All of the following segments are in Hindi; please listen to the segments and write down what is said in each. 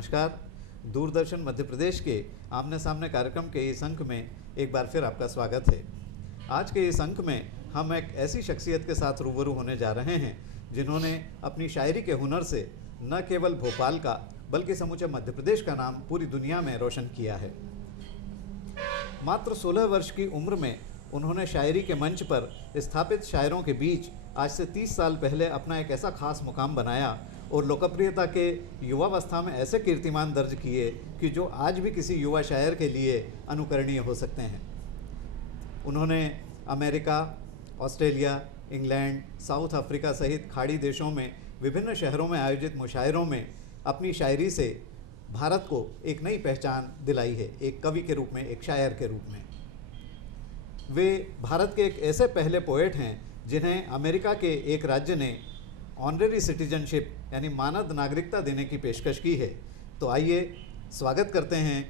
नमस्कार। दूरदर्शन मध्य प्रदेश के आमने सामने कार्यक्रम के इस अंक में एक बार फिर आपका स्वागत है। आज के इस अंक में हम एक ऐसी शख्सियत के साथ रूबरू होने जा रहे हैं जिन्होंने अपनी शायरी के हुनर से न केवल भोपाल का बल्कि समूचे मध्य प्रदेश का नाम पूरी दुनिया में रोशन किया है। मात्र 16 वर्ष की उम्र में उन्होंने शायरी के मंच पर स्थापित शायरों के बीच आज से 30 साल पहले अपना एक ऐसा खास मुकाम बनाया और लोकप्रियता के युवावस्था में ऐसे कीर्तिमान दर्ज किए कि जो आज भी किसी युवा शायर के लिए अनुकरणीय हो सकते हैं। उन्होंने America, Australia, England, south Africa सहित खाड़ी देशों में विभिन्न शहरों में आयोजित मुशायरों में अपनी शायरी से भारत को एक नई पहचान दिलाई है, एक कवि के रूप में, एक शायर के रूप में। वे भारत के एक ऐसे पहले पोएट हैं जिन्हें अमेरिका के एक राज्य ने ऑनरेरी सिटीजनशिप यानी मानद नागरिकता देने की पेशकश की है। तो आइए स्वागत करते हैं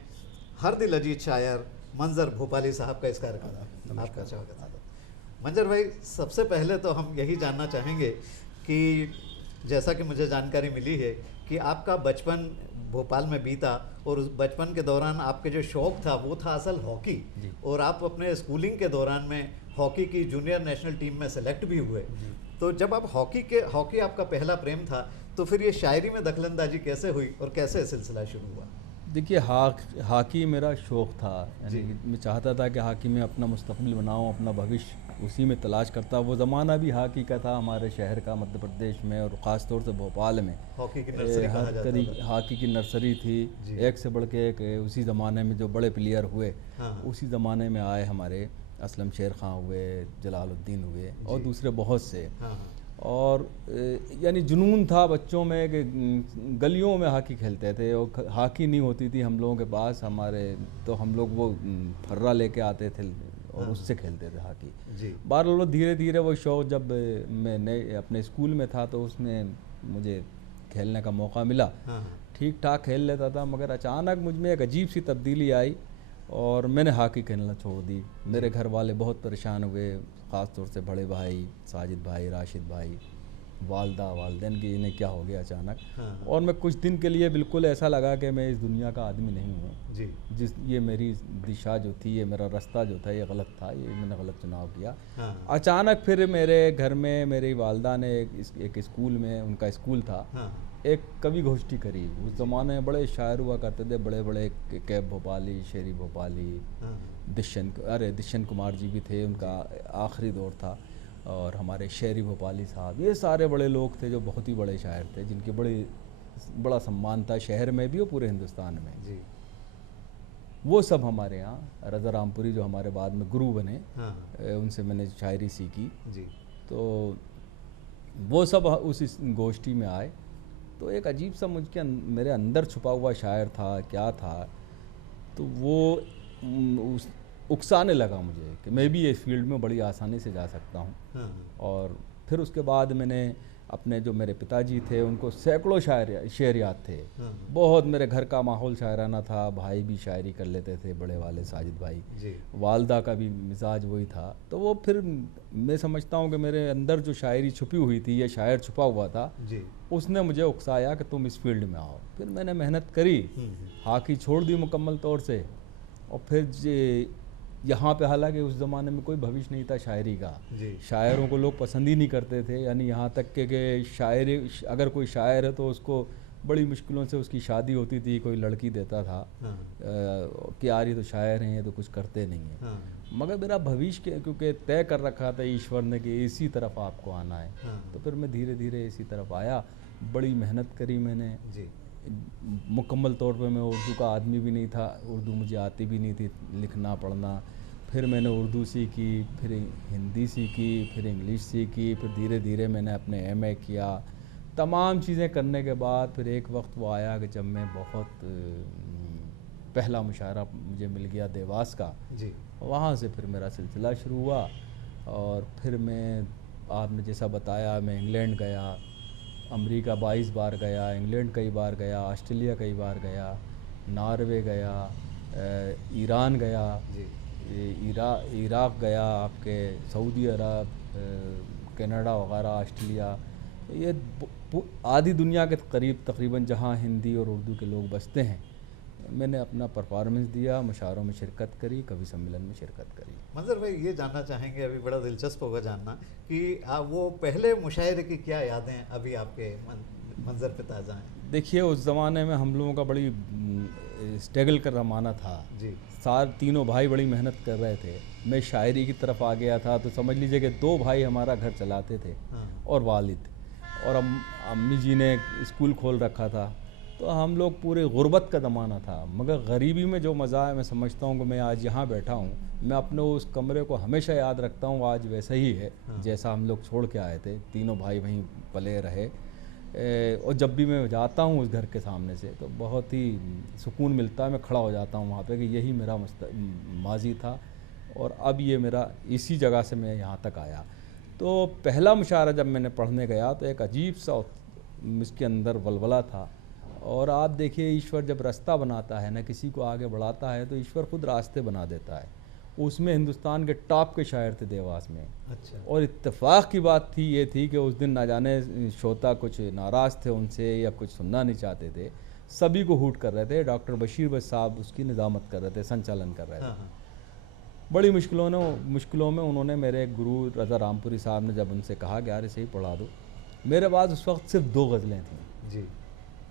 हर दिल अजीज शायर मंजर भोपाली साहब का इस कार्यक्रम में। आपका स्वागत है मंजर भाई। सबसे पहले तो हम यही जानना चाहेंगे कि जैसा कि मुझे जानकारी मिली है कि आपका बचपन भोपाल में बीता और उस बचपन के दौरान आपके जो शौक़ था वो था असल हॉकी, और आप अपने स्कूलिंग के दौरान में हॉकी की जूनियर नेशनल टीम में सेलेक्ट भी हुए। तो जब आप हॉकी आपका पहला प्रेम था, तो फिर ये शायरी में दखलंदाजी कैसे हुई और कैसे सिलसिला शुरू हुआ? देखिए, हॉकी मेरा शौक़ था, यानी मैं चाहता था कि हॉकी में अपना मुस्तकबिल बनाऊं, अपना भविष्य उसी में तलाश करता। वो ज़माना भी हॉकी का था हमारे शहर का, मध्य प्रदेश में, और ख़ास तौर से भोपाल में हॉकी की नर्सरी कहा जाता था। हॉकी की नर्सरी थी, एक से बढ़ के एक। उसी ज़माने में जो बड़े प्लेयर हुए, उसी ज़माने में आए हमारे असलम शेर खां हुए, जलालुद्दीन हुए और दूसरे बहुत से। और यानी जुनून था बच्चों में कि गलियों में हॉकी खेलते थे, और हॉकी नहीं होती थी हम लोगों के पास हमारे, तो हम लोग वो फर्रा लेके आते थे और उससे खेलते थे हॉकी। बहरहाल धीरे धीरे वो शौक़, जब मैं नए अपने स्कूल में था तो उसमें मुझे खेलने का मौका मिला। ठीक ठाक खेल लेता था, मगर अचानक मुझ में एक अजीब सी तब्दीली आई और मैंने हॉकी खेलना छोड़ दी। मेरे घर वाले बहुत परेशान हुए, ख़ास तौर से बड़े भाई साजिद भाई, राशिद भाई, वालदेन की इन्हें क्या हो गया अचानक। और मैं कुछ दिन के लिए बिल्कुल ऐसा लगा कि मैं इस दुनिया का आदमी नहीं हूँ। ये मेरी दिशा जो थी, ये मेरा रास्ता जो था, ये गलत था, ये मैंने गलत चुनाव किया। अचानक फिर मेरे घर में मेरी वालदा ने एक स्कूल में, उनका स्कूल था, एक कवि गोष्ठी करी। उस ज़माने में बड़े शायर हुआ करते थे, बड़े बड़े कैब भोपाली, शेरी भोपाली, दिशन कुमार जी भी थे, उनका आखिरी दौर था, और हमारे शेरी भोपाली साहब, ये सारे बड़े लोग थे जो बहुत ही बड़े शायर थे, जिनके बड़ा सम्मान था शहर में भी और पूरे हिंदुस्तान में। वो सब हमारे यहाँ, रज़ा रामपुरी जो हमारे बाद में गुरु बने, उनसे मैंने शायरी सीखी। तो वो सब उस गोष्ठी में आए। तो एक अजीब सा मेरे अंदर छुपा हुआ शायर था, क्या था, तो वो उकसाने लगा मुझे कि मैं भी इस फील्ड में बड़ी आसानी से जा सकता हूँ। और फिर उसके बाद मैंने अपने जो मेरे पिताजी थे उनको सैकड़ों शेर याद थे। बहुत मेरे घर का माहौल शायराना था, भाई भी शायरी कर लेते थे, बड़े वाले साजिद भाई, वालदा का भी मिजाज वही था। तो वो फिर मैं समझता हूँ कि मेरे अंदर जो शायरी छुपी हुई थी, ये शायर छुपा हुआ था, उसने मुझे उकसाया कि तुम इस फील्ड में आओ। फिर मैंने मेहनत करी, हॉकी छोड़ दी मुकम्मल तौर से, और फिर यहाँ पे हालांकि उस ज़माने में कोई भविष्य नहीं था शायरी का, शायरों को लोग पसंद ही नहीं करते थे। यानी यहाँ तक कि शायरी, अगर कोई शायर है तो उसको बड़ी मुश्किलों से उसकी शादी होती थी, कोई लड़की देता था कि यार ये तो शायर हैं, ये तो कुछ करते नहीं हैं। मगर मेरा भविष्य क्योंकि तय कर रखा था ईश्वर ने कि इसी तरफ आपको आना है, तो फिर मैं धीरे धीरे इसी तरफ आया। बड़ी मेहनत करी मैंने। मुकम्मल तौर पे मैं उर्दू का आदमी भी नहीं था, उर्दू मुझे आती भी नहीं थी लिखना पढ़ना। फिर मैंने उर्दू सीखी, फिर हिंदी सीखी, फिर इंग्लिश सीखी, फिर धीरे धीरे मैंने अपने MA किया। तमाम चीज़ें करने के बाद फिर एक वक्त वो आया कि जब मैं पहला मुशायरा मुझे मिल गया देवास का। वहाँ से फिर मेरा सिलसिला शुरू हुआ, और फिर मैं, आपने जैसा बताया, मैं इंग्लैंड गया, अमेरिका 22 बार गया, इंग्लैंड कई बार गया, ऑस्ट्रेलिया कई बार गया, नॉर्वे गया, ईरान गया, इराक़ गया, आपके सऊदी अरब, कनाडा वगैरह, ऑस्ट्रेलिया, ये आधी दुनिया के करीब तकरीबन जहाँ हिंदी और उर्दू के लोग बसते हैं, मैंने अपना परफॉर्मेंस दिया, मुशायरों में शिरकत करी, कवि सम्मेलन में शिरकत करी। मंजर भाई, ये जानना चाहेंगे, अभी बड़ा दिलचस्प होगा जानना कि वो पहले मुशायरे की क्या यादें अभी आपके मंजर पे ताज़ा हैं? देखिए, उस ज़माने में हम लोगों का बड़ी स्ट्रगल का ज़माना था जी। तीनों भाई बड़ी मेहनत कर रहे थे। मैं शायरी की तरफ आ गया था, तो समझ लीजिए कि 2 भाई हमारा घर चलाते थे। हाँ। और वालिद और अम्मी जी ने स्कूल खोल रखा था, तो हम लोग पूरे गुर्बत का ज़माना था। मगर गरीबी में जो मज़ा है, मैं समझता हूँ कि मैं आज यहाँ बैठा हूँ, मैं अपने उस कमरे को हमेशा याद रखता हूँ, आज वैसा ही है। हाँ। जैसा हम लोग छोड़ के आए थे, तीनों भाई वहीं पले रहे। और जब भी मैं जाता हूँ उस घर के सामने से, तो बहुत ही सुकून मिलता है। मैं खड़ा हो जाता हूँ वहाँ पे कि यही मेरा माजी था और अब ये मेरा, इसी जगह से मैं यहाँ तक आया। तो पहला मुशायरा जब मैंने पढ़ने गया तो एक अजीब सा इसके अंदर वलवला था। और आप देखिए, ईश्वर जब रास्ता बनाता है ना, किसी को आगे बढ़ाता है, तो ईश्वर खुद रास्ते बना देता है। उसमें हिंदुस्तान के टॉप के शायर थे देवास में। अच्छा। और इत्तेफाक की बात थी, ये थी कि उस दिन ना जाने श्रोता कुछ नाराज़ थे उनसे या कुछ सुनना नहीं चाहते थे, सभी को हूट कर रहे थे। डॉक्टर बशीर बस साहब उसकी निज़ामत कर रहे थे, संचालन कर रहे थे। हाँ। बड़ी मुश्किलों में उन्होंने, मेरे गुरु रज़ा रामपुरी साहब ने जब उनसे कहा कि यार इसे ही पढ़ा दो, मेरे पास उस वक्त सिर्फ 2 गज़लें थीं जी।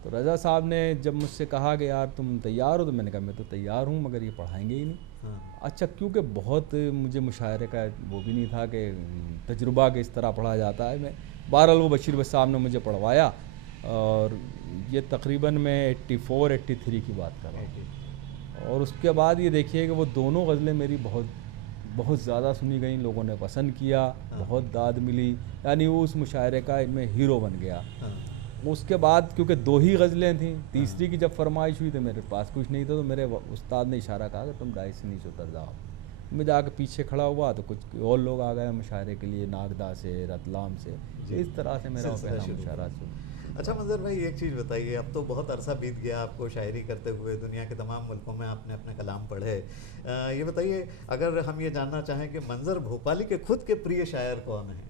तो रज़ा साहब ने जब मुझसे कहा कि यार तुम तैयार हो, तो मैंने कहा मैं तो तैयार हूँ, मगर ये पढ़ाएंगे ही नहीं। हाँ। अच्छा, क्योंकि बहुत मुझे मुशायरे का वो भी नहीं था कि तजुर्बा के इस तरह पढ़ा जाता है। मैं बहरहाल वो बशीर बस साहब ने मुझे पढ़वाया, और ये तकरीबन मैं 84-83 की बात कर रहा हूँ। और उसके बाद ये देखिए कि वो दोनों गज़लें मेरी बहुत ज़्यादा सुनी गई, लोगों ने पसंद किया, बहुत दाद मिली, यानी वो उस मुशायरे का मैं हीरो बन गया। उसके बाद क्योंकि 2 ही गज़लें थीं, तीसरी की जब फरमाइश हुई तो मेरे पास कुछ नहीं था, तो मेरे उस्ताद ने इशारा कहा कि तुम डाइस से नीचे उतर जाओ। मैं जाकर पीछे खड़ा हुआ तो कुछ और लोग आ गए मुशायरे के लिए, नागदा से, रतलाम से। इस तरह से मेरा पहला मुशायरा शुरू। अच्छा मंजर भाई, एक चीज़ बताइए, अब तो बहुत अरसा बीत गया आपको शायरी करते हुए, दुनिया के तमाम मुल्कों में आपने अपने कलाम पढ़े। ये बताइए, अगर हम ये जानना चाहें कि मंजर भोपाली के खुद के प्रिय शायर कौन हैं?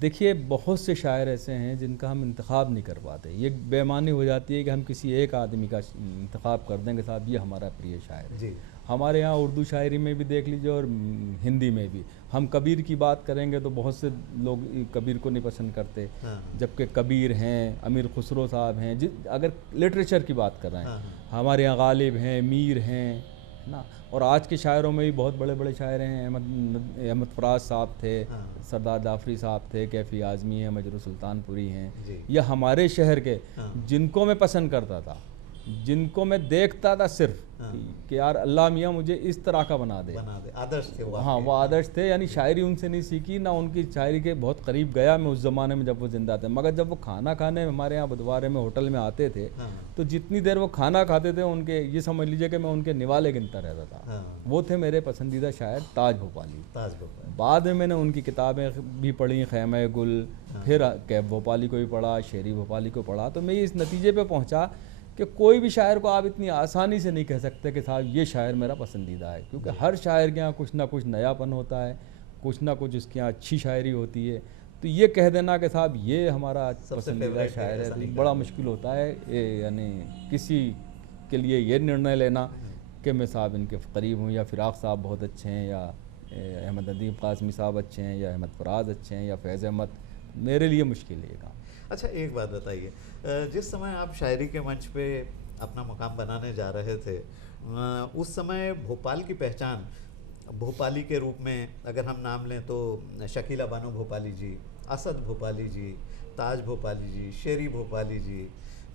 देखिए, बहुत से शायर ऐसे हैं जिनका हम इंतखाब नहीं कर पाते। ये बेईमानी हो जाती है कि हम किसी एक आदमी का इंतखाब कर देंगे, साहब ये हमारा प्रिय शायर है। जी। हमारे यहाँ उर्दू शायरी में भी देख लीजिए और हिंदी में भी, हम कबीर की बात करेंगे तो बहुत से लोग कबीर को नहीं पसंद करते। हाँ। जबकि कबीर हैं, अमीर खुसरो साहब हैं, अगर लिटरेचर की बात कर रहे हैं। हाँ। हमारे यहाँ गालिब हैं, मीर हैं ना, और आज के शायरों में भी बहुत बड़े बड़े शायर हैं। अहमद फराज साहब थे। हाँ। सरदार जाफरी साहब थे, कैफी आज़मी हैं, मजरू सुल्तानपुरी हैं। या हमारे शहर के, हाँ। जिनको मैं पसंद करता था, जिनको मैं देखता था सिर्फ, हाँ। कि यार अल्लाह मियाँ मुझे इस तरह का बना दे। आदर्श थे वो। हाँ, वो आदर्श थे, यानी शायरी उनसे नहीं सीखी, ना उनकी शायरी के बहुत करीब गया मैं उस ज़माने में जब वो ज़िंदा थे। मगर जब वो खाना खाने हमारे यहाँ बुधवारे में होटल में आते थे, हाँ। तो जितनी देर वो खाना खाते थे, उनके ये समझ लीजिए कि मैं उनके निवाले गिनता रहता था। हाँ। वो थे मेरे पसंदीदा शायर ताज भोपाली। बाद में मैंने उनकी किताबें भी पढ़ी, खैमे गुल, हाँ। फिर कैफ भोपाली को भी पढ़ा, शेरी भोपाली को पढ़ा। तो मैं इस नतीजे पर पहुँचा कि कोई भी शायर को आप इतनी आसानी से नहीं कह सकते कि साहब ये शायर मेरा पसंदीदा है, क्योंकि हर शायर के यहाँ कुछ ना कुछ नयापन होता है, कुछ ना कुछ उसके यहाँ अच्छी शायरी होती है। तो ये कह देना कि साहब ये हमारा पसंदीदा शायर है, तो बड़ा मुश्किल होता है। यानी किसी के लिए ये निर्णय लेना कि मैं साहब इनके करीब हूँ, या फिराक साहब बहुत अच्छे हैं, या अहमद अदीब कासमी साहब अच्छे हैं, या अहमद फराज अच्छे हैं, या फैज़ अहमद, मेरे लिए मुश्किल है ये काम। अच्छा, एक बात बताइए, जिस समय आप शायरी के मंच पे अपना मुकाम बनाने जा रहे थे, उस समय भोपाल की पहचान भोपाली के रूप में अगर हम नाम लें तो शकीला बानो भोपाली जी, असद भोपाली जी, ताज भोपाली जी, शेरी भोपाली जी,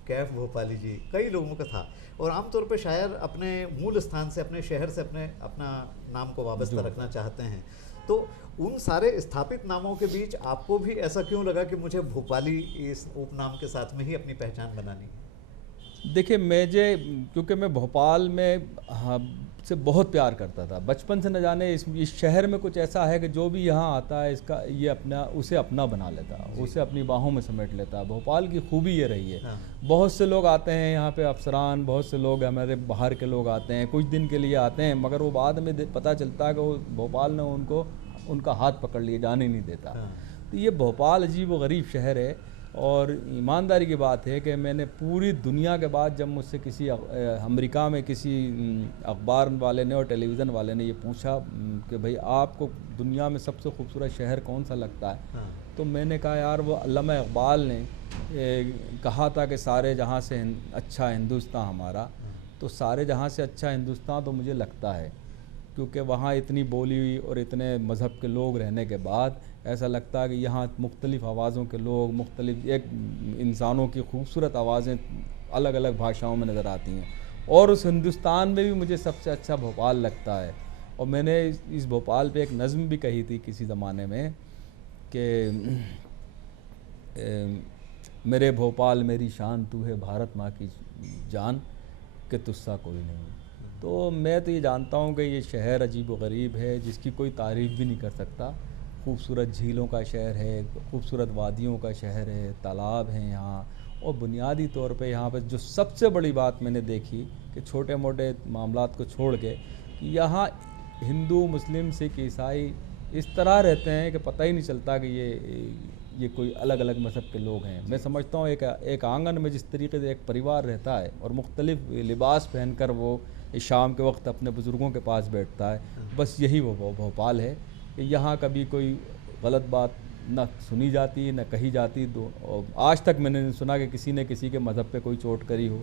कैफ भोपाली जी, कई लोगों का था। और आमतौर पे शायर अपने मूल स्थान से, अपने शहर से अपना नाम को वाबस्ता रखना चाहते हैं। तो उन सारे स्थापित नामों के बीच आपको भी ऐसा क्यों लगा कि मुझे भोपाली इस उपनाम के साथ में ही अपनी पहचान बनानी है? देखिए, क्योंकि मैं भोपाल में से बहुत प्यार करता था बचपन से, न जाने इस शहर में कुछ ऐसा है कि जो भी यहाँ आता है इसका ये उसे अपना बना लेता, उसे अपनी बाहों में समेट लेता। भोपाल की खूबी ये रही है। हाँ। बहुत से लोग आते हैं यहाँ पे, अफसरान, बहुत से लोग हमारे बाहर के लोग आते हैं, कुछ दिन के लिए आते हैं, मगर वो बाद में पता चलता है कि वो भोपाल ने उनका हाथ पकड़ लिए, जाने नहीं देता। हाँ। तो ये भोपाल अजीब व गरीब शहर है। और ईमानदारी की बात है कि मैंने पूरी दुनिया के बाद जब मुझसे किसी अमेरिका में किसी अखबार वाले ने और टेलीविज़न वाले ने ये पूछा कि भाई आपको दुनिया में सबसे खूबसूरत शहर कौन सा लगता है, हाँ। तो मैंने कहा यार वो अल्लामा इकबाल ने कहा था कि सारे जहाँ से अच्छा हिंदुस्तान हमारा, तो सारे जहाँ से अच्छा हिंदुस्तान तो मुझे लगता है, क्योंकि वहाँ इतनी बोली और इतने मज़हब के लोग रहने के बाद ऐसा लगता है कि यहाँ मुख्तलिफ़ आवाज़ों के लोग, मुख्तलिफ़ एक इंसानों की खूबसूरत आवाज़ें अलग अलग भाषाओं में नज़र आती हैं। और उस हिंदुस्तान में भी मुझे सबसे अच्छा भोपाल लगता है। और मैंने इस भोपाल पे एक नज़्म भी कही थी किसी ज़माने में कि मेरे भोपाल मेरी शान, तू है भारत माँ की जान, कि तुझसा कोई नहीं। तो मैं तो ये जानता हूँ कि ये शहर अजीब व गरीब है, जिसकी कोई तारीफ़ भी नहीं कर सकता। खूबसूरत झीलों का शहर है, खूबसूरत वादियों का शहर है, तालाब हैं यहाँ। और बुनियादी तौर पे यहाँ पर जो सबसे बड़ी बात मैंने देखी कि छोटे मोटे मामलात को छोड़ के कि यहाँ हिंदू, मुस्लिम, सिख, ईसाई इस तरह रहते हैं कि पता ही नहीं चलता कि ये कोई अलग अलग मज़हब के लोग हैं। मैं समझता हूँ एक आंगन में जिस तरीके से एक परिवार रहता है और मुख्तलिफ लिबास पहनकर वो शाम के वक्त अपने बुज़ुर्गों के पास बैठता है, बस यही वो भोपाल है कि यहाँ कभी कोई गलत बात न सुनी जाती न कही जाती। और आज तक मैंने नहीं सुना कि किसी ने किसी के मज़हब पे कोई चोट करी हो।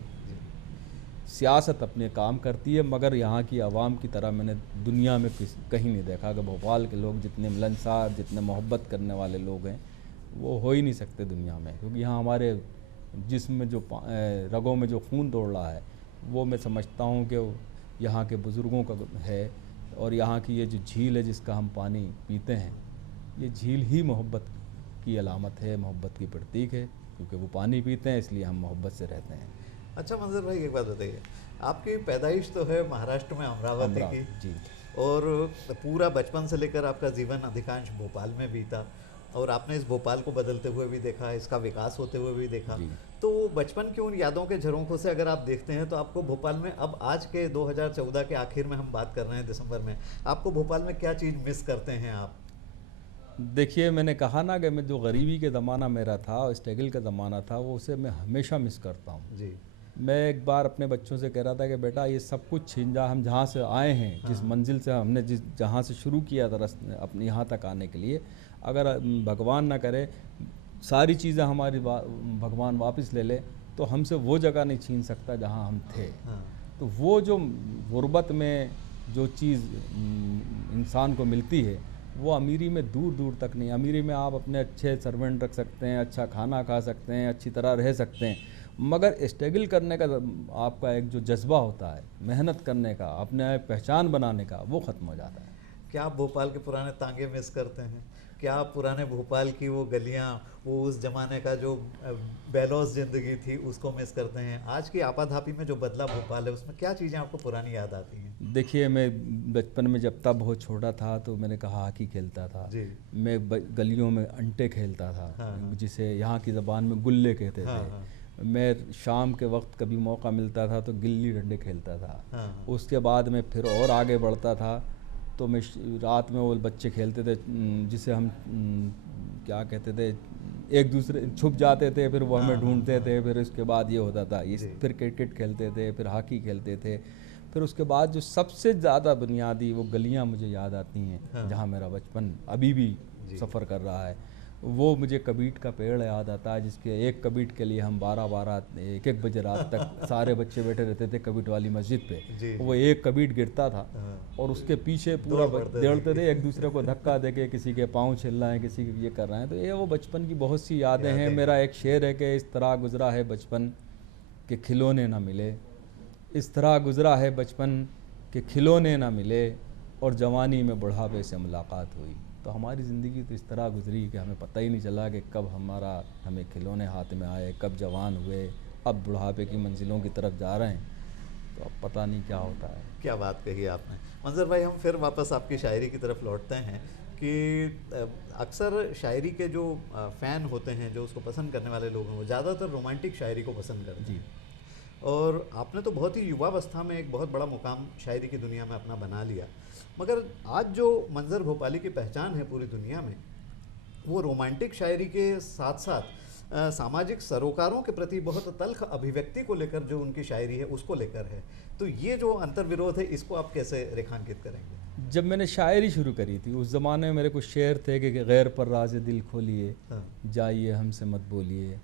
सियासत अपने काम करती है, मगर यहाँ की आवाम की तरह मैंने दुनिया में कहीं नहीं देखा कि भोपाल के लोग जितने मिलनसार, जितने मोहब्बत करने वाले लोग हैं वो हो ही नहीं सकते दुनिया में। क्योंकि यहाँ हमारे जिस्म में जो रगों में जो खून दौड़ रहा है वो मैं समझता हूँ कि यहाँ के बुज़ुर्गों का है। और यहाँ की ये जो झील है जिसका हम पानी पीते हैं, ये झील ही मोहब्बत की अलामत है, मोहब्बत की प्रतीक है, क्योंकि वो पानी पीते हैं इसलिए हम मोहब्बत से रहते हैं। अच्छा मंजर भाई, एक बात बताइए, आपकी पैदाइश तो है महाराष्ट्र में अमरावती की जी। और पूरा बचपन से लेकर आपका जीवन अधिकांश भोपाल में बीता और आपने इस भोपाल को बदलते हुए भी देखा, इसका विकास होते हुए भी देखा। तो बचपन की उन यादों के झरोखों से अगर आप देखते हैं तो आपको भोपाल में, अब आज के 2014 के आखिर में हम बात कर रहे हैं दिसंबर में, आपको भोपाल में क्या चीज़ मिस करते हैं आप? देखिए, मैंने कहा ना कि मैं जो गरीबी के ज़माना मेरा था और स्ट्रगल का ज़माना था वो उसे मैं हमेशा मिस करता हूँ जी। मैं एक बार अपने बच्चों से कह रहा था कि बेटा ये सब कुछ छीन जा, हम जहाँ से आए हैं, जिस मंजिल से हमने जहाँ से शुरू किया था अपने यहाँ तक आने के लिए, अगर भगवान ना करे सारी चीज़ें हमारी भगवान वापस ले ले तो हमसे वो जगह नहीं छीन सकता जहाँ हम थे। तो वो जो गुर्बत में जो चीज़ इंसान को मिलती है वो अमीरी में दूर दूर तक नहीं। अमीरी में आप अपने अच्छे सर्वेंट रख सकते हैं, अच्छा खाना खा सकते हैं, अच्छी तरह रह सकते हैं, मगर स्ट्रगल करने का आपका एक जो जज्बा होता है, मेहनत करने का, अपने पहचान बनाने का, वो ख़त्म हो जाता है। क्या आप भोपाल के पुराने तांगे मिस करते हैं? क्या आप पुराने भोपाल की वो गलियां, वो उस ज़माने का जो बेलौस ज़िंदगी थी उसको मिस करते हैं? आज की आपाधापी में जो बदला भोपाल है उसमें क्या चीज़ें आपको पुरानी याद आती हैं? देखिए, मैं बचपन में जब तब बहुत छोटा था तो मैंने कहा हॉकी खेलता था जी। मैं गलियों में अंटे खेलता था, जिसे यहाँ की ज़बान में गुल्ले कहते थे। मैं शाम के वक्त कभी मौका मिलता था तो गिल्ली डंडे खेलता था। उसके बाद में फिर और आगे बढ़ता था तो मैं रात में वो बच्चे खेलते थे जिसे हम क्या कहते थे, एक दूसरे छुप जाते थे, फिर वो हमें ढूंढते थे, फिर उसके बाद ये होता था फिर क्रिकेट खेलते थे, फिर हॉकी खेलते थे। फिर उसके बाद जो सबसे ज़्यादा बुनियादी वो गलियाँ मुझे याद आती हैं जहाँ मेरा बचपन अभी भी सफ़र कर रहा है। वो मुझे कबीट का पेड़ याद आता है, जिसके एक कबीट के लिए हम 12-12 1-1 बजे रात तक सारे बच्चे बैठे रहते थे कबीट वाली मस्जिद पे। वो एक कबीट गिरता था और उसके पीछे पूरा दौड़ते थे, एक दूसरे को धक्का देके किसी के पाँव छिल रहे हैं, किसी के ये कर रहे हैं। तो ये वो बचपन की बहुत सी यादें हैं। मेरा एक शेर है कि इस तरह गुजरा है बचपन के खिलौने ना मिले, इस तरह गुजरा है बचपन के खिलौने ना मिले और जवानी में बुढ़ापे से मुलाकात हुई। तो हमारी ज़िंदगी तो इस तरह गुजरी कि हमें पता ही नहीं चला कि कब हमें खिलौने हाथ में आए, कब जवान हुए, अब बुढ़ापे की मंजिलों की तरफ जा रहे हैं, तो अब पता नहीं क्या होता है। क्या बात कही आपने मंजर भाई। हम फिर वापस आपकी शायरी की तरफ लौटते हैं कि अक्सर शायरी के जो फ़ैन होते हैं, जो उसको पसंद करने वाले लोग हैं, वो ज़्यादातर रोमांटिक शायरी को पसंद करते हैं। और आपने तो बहुत ही युवावस्था में एक बहुत बड़ा मुकाम शायरी की दुनिया में अपना बना लिया, मगर आज जो मंजर भोपाली की पहचान है पूरी दुनिया में, वो रोमांटिक शायरी के साथ साथ सामाजिक सरोकारों के प्रति बहुत तल्ख अभिव्यक्ति को लेकर जो उनकी शायरी है उसको लेकर है। तो ये जो अंतर्विरोध है इसको आप कैसे रेखांकित करेंगे? जब मैंने शायरी शुरू करी थी उस ज़माने में मेरे कुछ शेर थे कि गैर पर राज दिल खोलिए, जाइए हमसे मत बोलिए,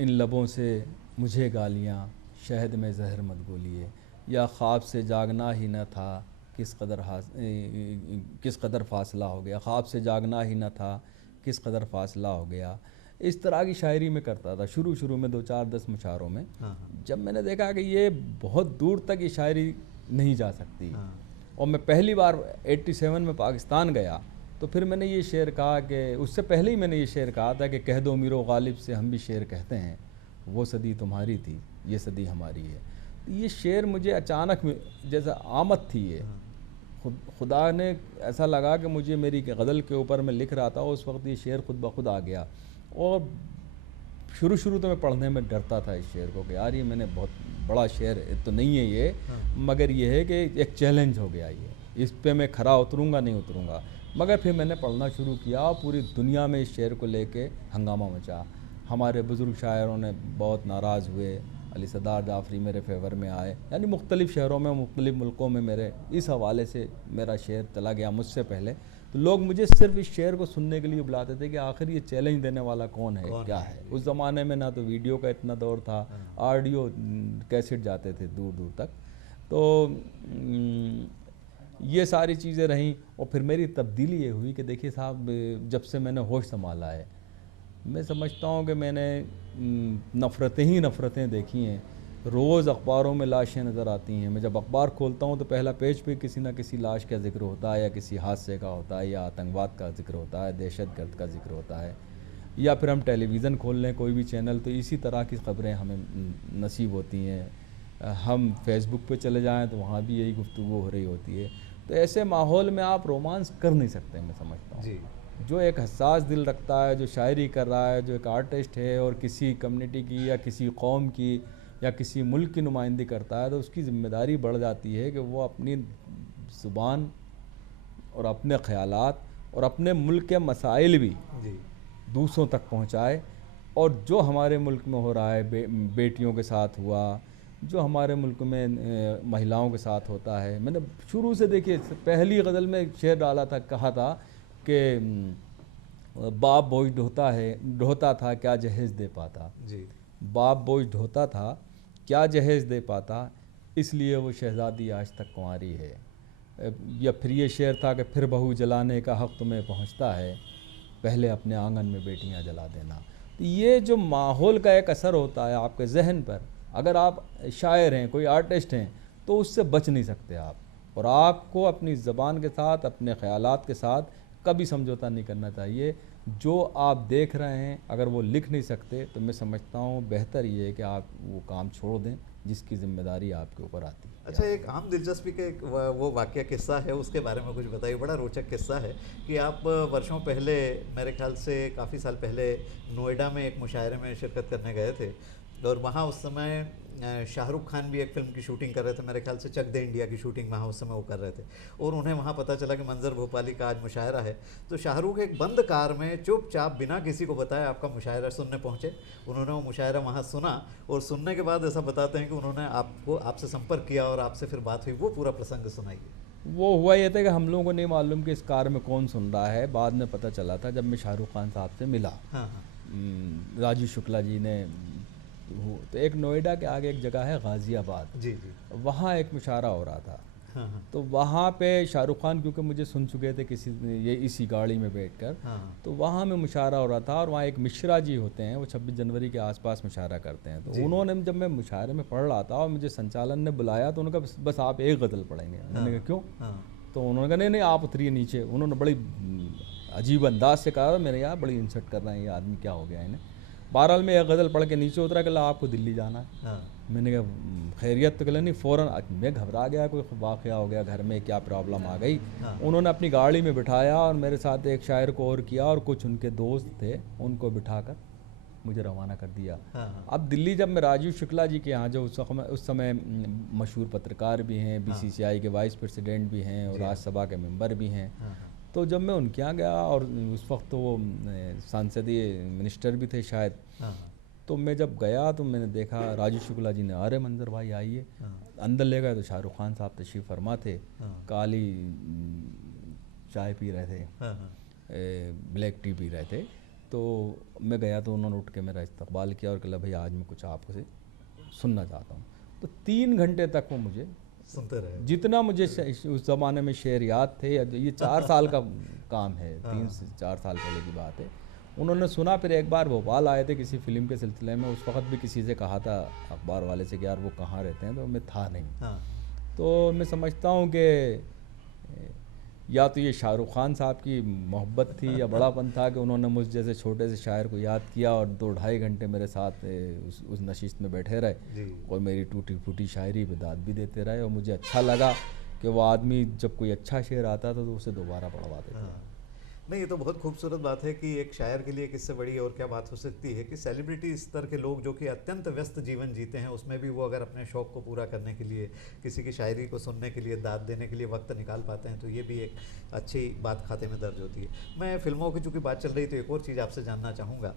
इन लबों से मुझे गालियाँ, शहद में जहर मत घोलिए, या ख्वाब से जागना ही न था, किस कदर फासला हो गया, ख्वाब से जागना ही न था, किस कदर फासला हो गया। इस तरह की शायरी में करता था शुरू में 2-4-10 मुशारों में। जब मैंने देखा कि ये बहुत दूर तक ये शायरी नहीं जा सकती, और मैं पहली बार 87 में पाकिस्तान गया तो फिर मैंने ये शेर कहा कि उससे पहले ही मैंने ये शेर कहा था कि कह दो मीरो गालिब से हम भी शेर कहते हैं, वो सदी तुम्हारी थी ये सदी हमारी है। तो ये शेर मुझे अचानक जैसा आमद थी, ये खुदा ने ऐसा लगा कि मुझे मेरी गज़ल के ऊपर मैं लिख रहा था उस वक्त ये शेर खुद ब खुद आ गया। और शुरू तो मैं पढ़ने में डरता था इस शेर को कि यार ये मैंने बहुत बड़ा शेर तो नहीं है ये, मगर ये है कि एक चैलेंज हो गया, ये इस पे मैं खरा उतरूँगा नहीं उतरूँगा। मगर फिर मैंने पढ़ना शुरू किया और पूरी दुनिया में इस शेर को लेके हंगामा मचा। हमारे बुज़ुर्ग शायरों ने बहुत नाराज़ हुए, अली सदार जाफरी मेरे फेवर में आए, यानी मुख्तलिफ़ शहरों में मुख्तलिफ़ मुल्कों में मेरे इस हवाले से मेरा शेर चला गया मुझसे पहले। तो लोग मुझे सिर्फ इस शेर को सुनने के लिए बुलाते थे कि आखिर ये चैलेंज देने वाला कौन है, क्या है। उस ज़माने में ना तो वीडियो का इतना दौर था, ऑडियो कैसेट जाते थे दूर दूर तक। तो ये सारी चीज़ें रहीं। और फिर मेरी तब्दीली ये हुई कि देखिए साहब, जब से मैंने होश संभाला है, मैं समझता हूँ कि मैंने नफ़रतें ही नफ़रतें देखी हैं। रोज़ अखबारों में लाशें नज़र आती हैं। मैं जब अखबार खोलता हूँ तो पहला पेज पे किसी न किसी लाश का जिक्र होता है, या किसी हादसे का होता है, या आतंकवाद का जिक्र होता है, दहशतगर्द का जिक्र होता है। या फिर हम टेलीविज़न खोल लें कोई भी चैनल तो इसी तरह की ख़बरें हमें नसीब होती हैं। हम फेसबुक पे चले जाएँ तो वहाँ भी यही गुफ्तगू हो रही होती है। तो ऐसे माहौल में आप रोमांस कर नहीं सकते, मैं समझता हूँ। जो एक हसास दिल रखता है, जो शायरी कर रहा है, जो एक आर्टिस्ट है और किसी कम्युनिटी की या किसी कौम की या किसी मुल्क की नुमाइंदगी करता है, तो उसकी ज़िम्मेदारी बढ़ जाती है कि वो अपनी ज़ुबान और अपने ख़यालात और अपने मुल्क के मसाइल भी दूसरों तक पहुँचाए। और जो हमारे मुल्क में हो रहा है, बेटियों के साथ हुआ, जो हमारे मुल्क में महिलाओं के साथ होता है। मैंने शुरू से देखिए पहली गज़ल में शेर डाला था, कहा था कि बाप बोझ ढोता था क्या जहेज़ दे पाता जी। बाप बोझ ढोता था क्या जहेज़ दे पाता, इसलिए वो शहज़ादी आज तक कुंवारी है। या फिर ये शेर था कि फिर बहू जलाने का हक़ तुम्हें पहुंचता है, पहले अपने आंगन में बेटियां जला देना। तो ये जो माहौल का एक असर होता है आपके जहन पर, अगर आप शायर हैं, कोई आर्टिस्ट हैं, तो उससे बच नहीं सकते आप। और आपको अपनी ज़बान के साथ, अपने ख़यालात के साथ कभी समझौता नहीं करना चाहिए। जो आप देख रहे हैं अगर वो लिख नहीं सकते तो मैं समझता हूँ बेहतर ये है कि आप वो काम छोड़ दें जिसकी ज़िम्मेदारी आपके ऊपर आती है। अच्छा, एक आम दिलचस्पी का एक वो वाक़या किस्सा है, उसके बारे में कुछ बताइए। बड़ा रोचक किस्सा है कि आप वर्षों पहले, मेरे ख्याल से काफ़ी साल पहले, नोएडा में एक मुशायरे में शिरकत करने गए थे और वहाँ उस समय शाहरुख खान भी एक फ़िल्म की शूटिंग कर रहे थे। मेरे ख्याल से चक दे इंडिया की शूटिंग वहाँ उस समय वो कर रहे थे और उन्हें वहाँ पता चला कि मंजर भोपाली का आज मुशायरा है। तो शाहरुख एक बंद कार में चुपचाप बिना किसी को बताए आपका मुशायरा सुनने पहुँचे। उन्होंने वो मुशायरा वहाँ सुना और सुनने के बाद ऐसा बताते हैं कि उन्होंने आपसे संपर्क किया और आपसे फिर बात हुई। वो पूरा प्रसंग सुनाइए। वो हुआ ये था कि हम लोगों को नहीं मालूम कि इस कार में कौन सुन रहा है। बाद में पता चला था जब मैं शाहरुख खान साहब से मिला। हाँ। राजू शुक्ला जी ने, तो एक नोएडा के आगे एक जगह है गाज़ियाबाद जी, वहाँ एक मुशायरा हो रहा था। हाँ। तो वहाँ पे शाहरुख खान क्योंकि मुझे सुन चुके थे इसी गाड़ी में बैठकर। हाँ। तो वहाँ में मुशायरा हो रहा था और वहाँ एक मिश्रा जी होते हैं, वो 26 जनवरी के आसपास मुशायरा करते हैं। तो उन्होंने, जब मैं मुशायरे में पढ़ रहा था और मुझे संचालन ने बुलाया तो उन्होंने कहा बस आप एक गज़ल पढ़ेंगे। मैंने कहा क्यों? तो उन्होंने कहा नहीं आप उतरिए नीचे। उन्होंने बड़ी अजीब अंदाज से कहा, मेरे यार बड़ी इंसल्ट कर रहे हैं ये आदमी, क्या हो गया इन्हें। बहरहाल में एक गज़ल पढ़ के नीचे उतरा, कहला आपको दिल्ली जाना है। हाँ। मैंने कहा खैरियत? तो कहला नहीं, फ़ौरन मैं घबरा गया, कोई वाक़या हो गया घर में, क्या प्रॉब्लम आ गई। हाँ। उन्होंने अपनी गाड़ी में बिठाया और मेरे साथ एक शायर को और किया और कुछ उनके दोस्त थे, उनको बिठाकर मुझे रवाना कर दिया। हाँ। अब दिल्ली जब मैं राजीव शुक्ला जी के यहाँ, जो उस समय मशहूर पत्रकार भी हैं, BCCI के वाइस प्रेसिडेंट भी हैं और राज्यसभा के मेंबर भी हैं, तो जब मैं उनके यहाँ गया, और उस वक्त तो वो सांसदीय मिनिस्टर भी थे शायद, तो मैं जब गया तो मैंने देखा राजू शुक्ला जी ने, अरे मंजर भाई आइए, अंदर ले गए तो शाहरुख खान साहब तशरीफ़ फरमा थे, काली चाय पी रहे थे, ब्लैक टी पी रहे थे। तो मैं गया तो उन्होंने उठ के मेरा इस्तकबाल किया और कहा भाई आज मैं कुछ आपको से सुनना चाहता हूँ। तो 3 घंटे तक वो मुझे सुनते रहे। जितना मुझे उस ज़माने में शेर याद थे, ये 4 साल का काम है, 3 से 4 साल पहले की बात है, उन्होंने सुना। फिर एक बार भोपाल आए थे किसी फिल्म के सिलसिले में, उस वक्त भी किसी से कहा था अखबार वाले से कि यार वो कहाँ रहते हैं, तो मैं था नहीं। तो मैं समझता हूँ कि या तो ये शाहरुख खान साहब की मोहब्बत थी या बड़ापन था कि उन्होंने मुझ जैसे छोटे से शायर को याद किया और 2-2.5 घंटे मेरे साथ उस नशिस्त में बैठे रहे और मेरी टूटी फूटी शायरी पे दाद भी देते रहे। और मुझे अच्छा लगा कि वो आदमी जब कोई अच्छा शेर आता था तो उसे दोबारा पढ़वाते थे। नहीं, ये तो बहुत खूबसूरत बात है कि एक शायर के लिए किससे बड़ी और क्या बात हो सकती है कि सेलिब्रिटी स्तर के लोग जो कि अत्यंत व्यस्त जीवन जीते हैं, उसमें भी वो अगर अपने शौक़ को पूरा करने के लिए, किसी की शायरी को सुनने के लिए, दाद देने के लिए वक्त निकाल पाते हैं, तो ये भी एक अच्छी बात खाते में दर्ज होती है। मैं फ़िल्मों की चूँकि बात चल रही तो एक और चीज़ आपसे जानना चाहूँगा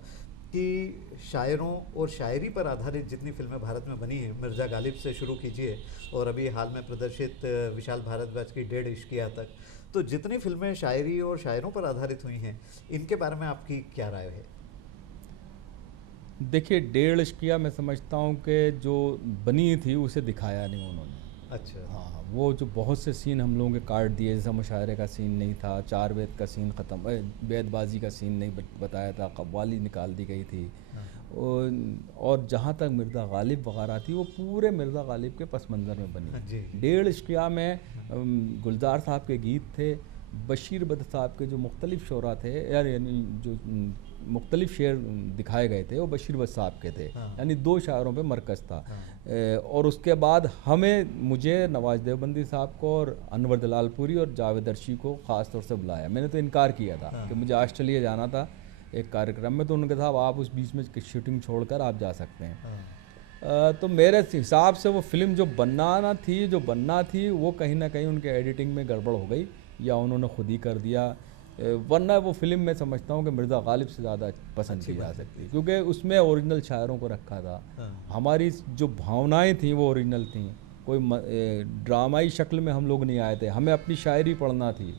कि शायरों और शायरी पर आधारित जितनी फिल्में भारत में बनी हैं, मिर्ज़ा गालिब से शुरू कीजिए और अभी हाल में प्रदर्शित विशाल भारद्वाज की 1.5 इश्किया तक, तो जितनी फिल्में शायरी और शायरों पर आधारित हुई हैं, इनके बारे में आपकी क्या राय है? देखिए, 1.5 इश्किया मैं समझता हूँ कि जो बनी थी उसे दिखाया नहीं उन्होंने। अच्छा। हाँ, वो जो बहुत से सीन हम लोगों के काट दिए, जैसे मुशायरे का सीन नहीं था, 4 वेद का सीन ख़त्म, वेदबाजी का सीन नहीं बताया था, कव्वाली निकाल दी गई थी। और जहाँ तक मिर्ज़ा गालिब वगैरह थी, वो पूरे मिर्ज़ा गालिब के पस मंज़र में बनी। 1.5 इश्किया में गुलजार साहब के गीत थे, बशीर बद साहब के जो मुख्तलिफ शोरा थे, यानी जो मुख्तलिफ शेर दिखाए गए थे वो बशीर बद साहब के थे। यानी 2 शायरों पे मरकज़ था। और उसके बाद मुझे नवाज देवबंदी साहब को और अनवर जलालपुरी और जावेद अर्शी को ख़ास तौर से बुलाया। मैंने तो इनकार किया था कि मुझे ऑस्ट्रेलिया जाना था एक कार्यक्रम में, तो उन्होंने कहा साहब आप उस बीच में शूटिंग छोड़कर आप जा सकते हैं। तो मेरे हिसाब से वो फिल्म जो बनना थी वो कहीं ना कहीं उनके एडिटिंग में गड़बड़ हो गई या उन्होंने खुद ही कर दिया, वरना वो फिल्म मैं समझता हूँ कि मिर्ज़ा गालिब से ज़्यादा पसंद की जा सकती है, क्योंकि उसमें ओरिजिनल शायरों को रखा था। हमारी जो भावनाएं थी वो ओरिजिनल थी, कोई ड्रामाई शक्ल में हम लोग नहीं आए थे, हमें अपनी शायरी पढ़ना थी।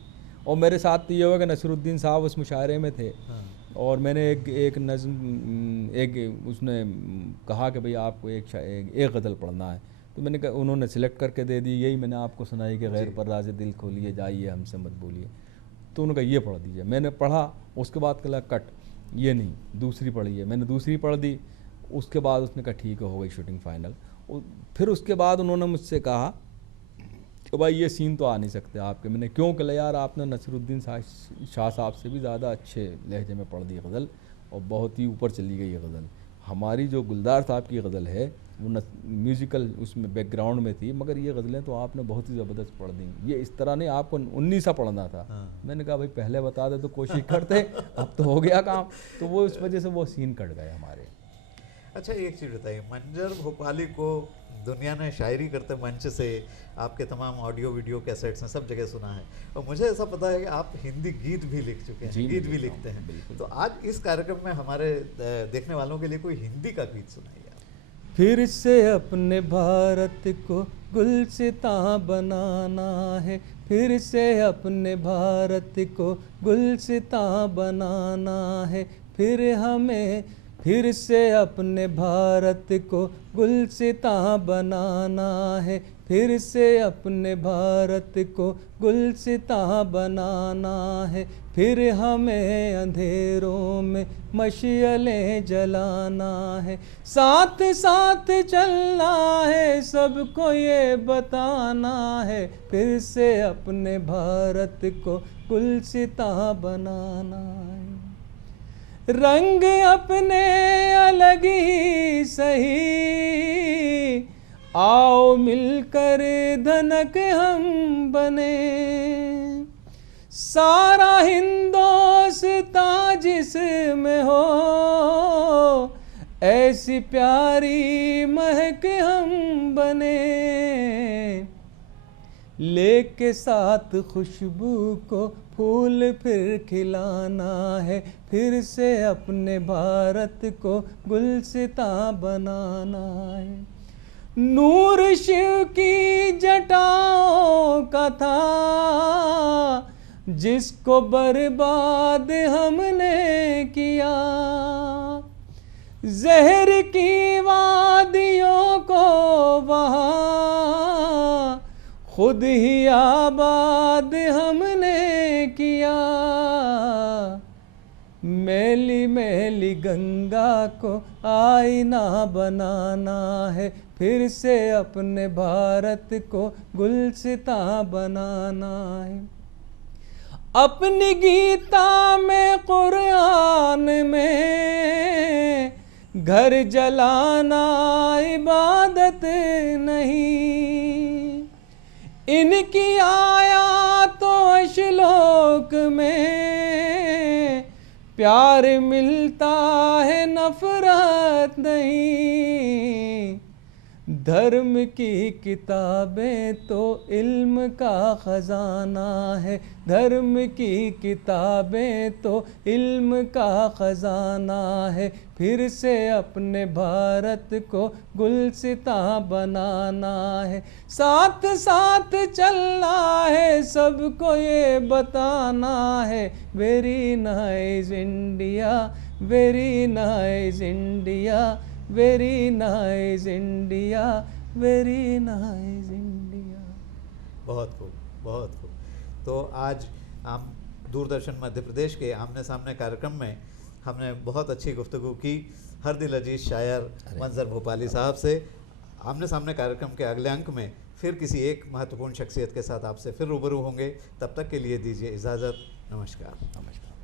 और मेरे साथ तो ये हुआ कि नसीरुद्दीन साहब उस मुशायरे में थे और मैंने एक नज़्म उसने कहा कि भाई आपको एक गज़ल पढ़ना है, तो मैंने कहा, उन्होंने सिलेक्ट करके दे दी, यही मैंने आपको सुनाई कि गैर पर राज़ दिल खोलिए, जाइए हमसे मत बोलिए। तो उन्होंने कहा ये पढ़ दीजिए, मैंने पढ़ा, उसके बाद कहा कट, ये नहीं, दूसरी पढ़िए। मैंने दूसरी पढ़ दी, उसके बाद उसने कहा ठीक है, हो गई शूटिंग फाइनल। फिर उसके बाद उन्होंने मुझसे कहा कि भाई ये सीन तो आ नहीं सकते आपके। मैंने क्यों? कहा यार आपने नसीरुद्दीन शाह साहब से भी ज़्यादा अच्छे लहजे में पढ़ दी गज़ल और बहुत ही ऊपर चली गई ये गज़ल। हमारी जो गुलजार साहब की गज़ल है वो म्यूज़िकल उसमें बैकग्राउंड में थी, मगर ये गज़लें तो आपने बहुत ही ज़बरदस्त पढ़ दी, ये इस तरह नहीं, आपको 19सा पढ़ना था। मैंने कहा भाई पहले बता दे तो कोशिश करते, अब तो हो गया काम। तो वो इस वजह से वो सीन कट गए हमारे। अच्छा, एक चीज़ बताइए, मंजर भोपाली को दुनिया ने शायरी करते मंच से, आपके तमाम ऑडियो वीडियो कैसेट्स में सब जगह सुना है, और मुझे ऐसा पता है कि आप हिंदी गीत भी लिख चुके हैं, गीत भी लिखते हैं। तो आज इस कार्यक्रम में हमारे देखने वालों के लिए कोई हिंदी का गीत सुनाइए। फिर से अपने भारत को गुलसितां बनाना है, फिर से अपने भारत को गुलसितां बनाना है, फिर से अपने भारत को गुलसितां बनाना है, फिर से अपने भारत को गुलसितां बनाना है, फिर हमें अंधेरों में मशअलें जलाना है, साथ साथ चलना है, सबको ये बताना है, फिर से अपने भारत को गुलसितां बनाना है। रंग अपने अलग ही सही, आओ मिलकर धनक हम बने, सारा हिंदोस्तां जिसमें हो, ऐसी प्यारी महक हम बने, लेके साथ खुशबू को फूल फिर खिलाना है, फिर से अपने भारत को गुलसितां बनाना है। नूर शिव की जटाओं का था, जिसको बर्बाद हमने किया। जहर की वादियों को वहाँ खुद ही आबाद हमने किया। मैली मैली गंगा को आईना बनाना है, फिर से अपने भारत को गुलसितां बनाना है। अपनी गीता में, कुरान में घर जलाना इबादत नहीं। इनकी आयातों श्लोक में प्यार मिलता है, नफरत नहीं। धर्म की किताबें तो इल्म का ख़जाना है, धर्म की किताबें तो इल्म का ख़जाना है। फिर से अपने भारत को गुलसितां बनाना है। साथ साथ चलना है, सबको ये बताना है, very nice India, very nice India, very nice India, very nice India. बहुत खूब, बहुत खूब। तो आज हम दूरदर्शन मध्य प्रदेश के आमने सामने कार्यक्रम में हमने बहुत अच्छी गुफ्तगू की हर दिल अजीज शायर मंजर भोपाली साहब से। आमने सामने कार्यक्रम के अगले अंक में फिर किसी एक महत्वपूर्ण शख्सियत के साथ आपसे फिर रूबरू होंगे। तब तक के लिए दीजिए इजाज़त। नमस्कार। नमस्कार।